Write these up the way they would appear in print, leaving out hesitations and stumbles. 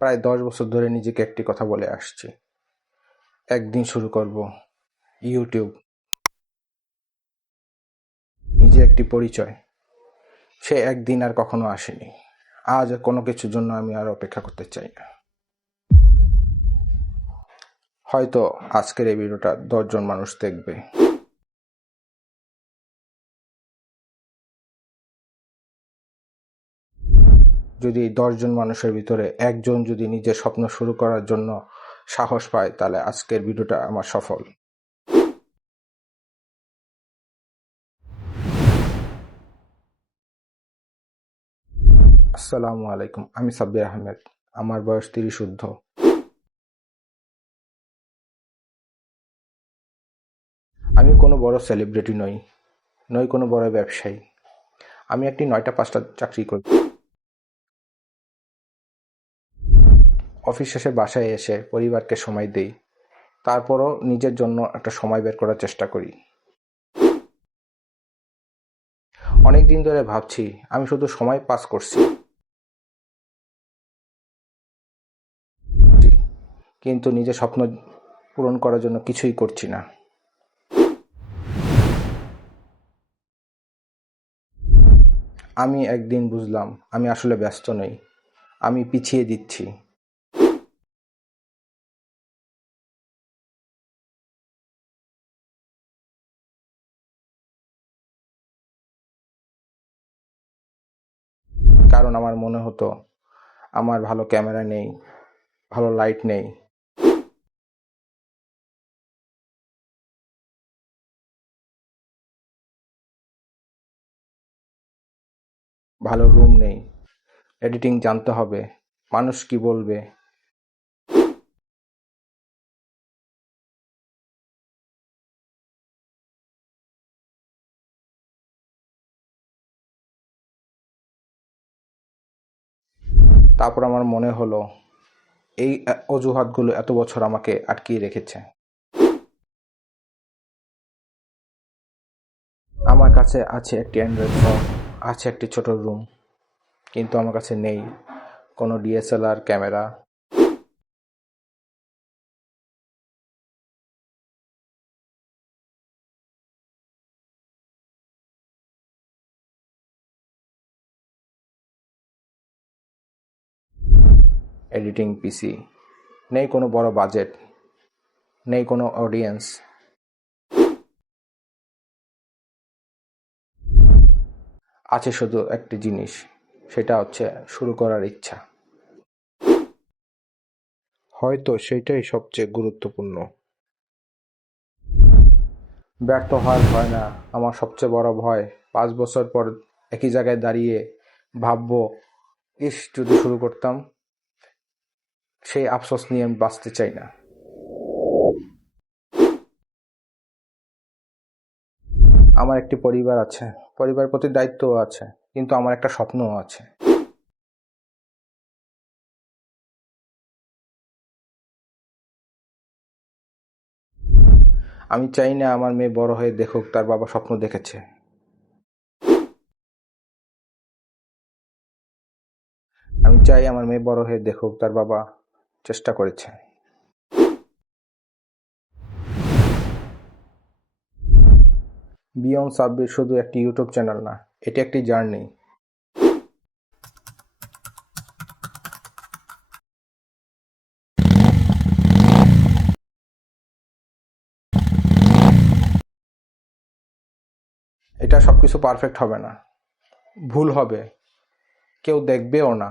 প্রায় 10 বছর ধরে নিজেকে একটি কথা বলে আসছি, একদিন শুরু করব ইউটিউব, নিজের একটি পরিচয়। সে একদিন আর কখনো আসেনি। আজ কোনো কিছুর জন্য আমি আর অপেক্ষা করতে চাই না। হয়তো আজকের এই ভিডিওটা 10 জন মানুষ দেখবে। যদি এই 10 জন মানুষের ভিতরে একজন যদি নিজের স্বপ্ন শুরু করার জন্য সাহস পায়, তাহলে আজকের ভিডিওটা আমার সফল। আসসালামু আলাইকুম, আমি সাব্বির আহমেদ। আমার বয়স 30 ঊর্ধ্ব। আমি কোনো বড় সেলিব্রিটি নই কোনো বড় ব্যবসায়ী। আমি একটি 9টা 5টা চাকরি করি। অফিস শেষে বাসায় এসে পরিবারকে সময় দেই, তারপরও নিজের জন্য একটা সময় বের করার চেষ্টা করি। অনেক দিন ধরে ভাবছি আমি শুধু সময় পাস করছি, কিন্তু নিজের স্বপ্ন পূরণ করার জন্য কিছুই করছি না। আমি একদিন বুঝলাম আমি আসলে ব্যস্ত নই, আমি পিছিয়ে দিচ্ছি। কারণ আমার মনে হতো আমার ভালো ক্যামেরা নেই, ভালো লাইট নেই, ভালো রুম নেই, এডিটিং জানতে হবে, মানুষ কি বলবে। তারপর আমার মনে হলো এই অজুহাতগুলো এত বছর আমাকে আটকিয়ে রেখেছে। আমার কাছে আছে একটি অ্যান্ড্রয়েড ফোন, আছে একটি ছোট রুম, কিন্তু আমার কাছে নেই কোনো ডিএসএলআর ক্যামেরা, এডিটিং পিসি, নেই কোনো বড় বাজেট, নেই কোনো অডিয়েন্স। আছে শুধু একটি জিনিস, সেটা হচ্ছে শুরু করার ইচ্ছা। হয়তো সেটাই সবচেয়ে গুরুত্বপূর্ণ। ব্যর্থ হওয়ার ভয় না, আমার সবচেয়ে বড় ভয় 5 বছর পর একই জায়গায় দাঁড়িয়ে ভাববো, ইস যদি শুরু করতাম। সেই আফসোস নিয়ে আমি বাঁচতে চাই না। আমার একটি পরিবার আছে, পরিবারের প্রতি দায়িত্বও আছে, কিন্তু আমার একটা স্বপ্নও আছে। আমি চাই না আমার মেয়ে বড় হয়ে দেখুক তার বাবা স্বপ্ন দেখেছে। আমি চাই আমার মেয়ে বড় হয়ে দেখুক তার বাবা চেষ্টা করেছে। বিয়ন্ড সাব্বির শুধু একটি ইউটিউব চ্যানেল না, এটি একটি জার্নি। এটা সবকিছু পারফেক্ট হবে না, ভুল হবে, কেউ দেখবেও না।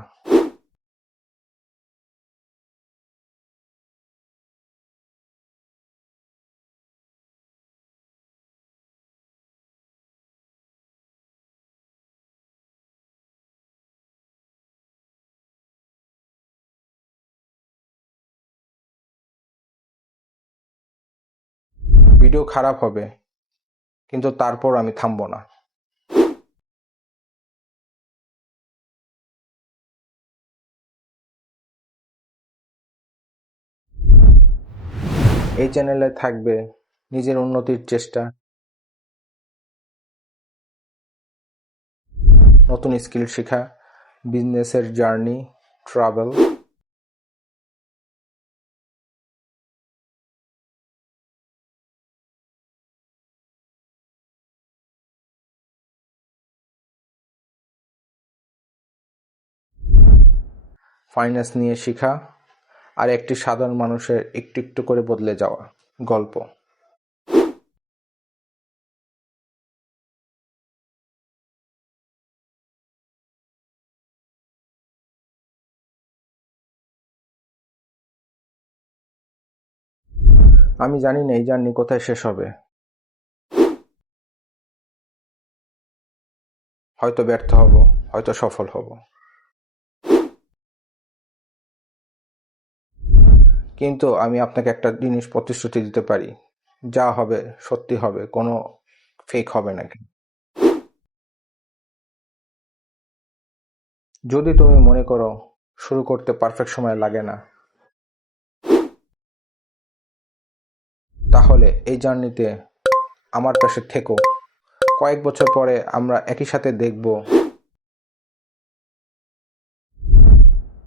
ভিডিও খারাপ হবে, কিন্তু তারপর আমি থামবো না। এই চ্যানেলে থাকবে নিজের উন্নতির চেষ্টা, নতুন স্কিল শেখা, বিজনেসের জার্নি, ট্রাভেল, ফাইন্যান্স নিয়ে শেখা, আর একটি সাধারণ মানুষের একটু একটু করে বদলে যাওয়া গল্প। আমি জানি না এই জার্নি কোথায় শেষ হবে। হয়তো ব্যর্থ হব, হয়তো সফল হব, কিন্তু আমি আপনাকে একটা জিনিস প্রতিশ্রুতি দিতে পারি, যা হবে সত্যি হবে, কোনো ফেক হবে না। যদি তুমি মনে করো শুরু করতে পারফেক্ট সময় লাগে না, তাহলে এই জার্নিতে আমার পাশে থেকো। কয়েক বছর পরে আমরা একই সাথে দেখব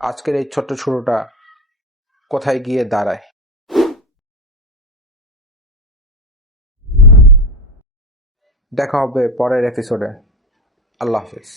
আজকের এই ছোট্ট শুরুটা কোথায় গিয়ে দাঁড়ায়। দেখা হবে পরের এপিসোডে। আল্লাহ হাফিজ।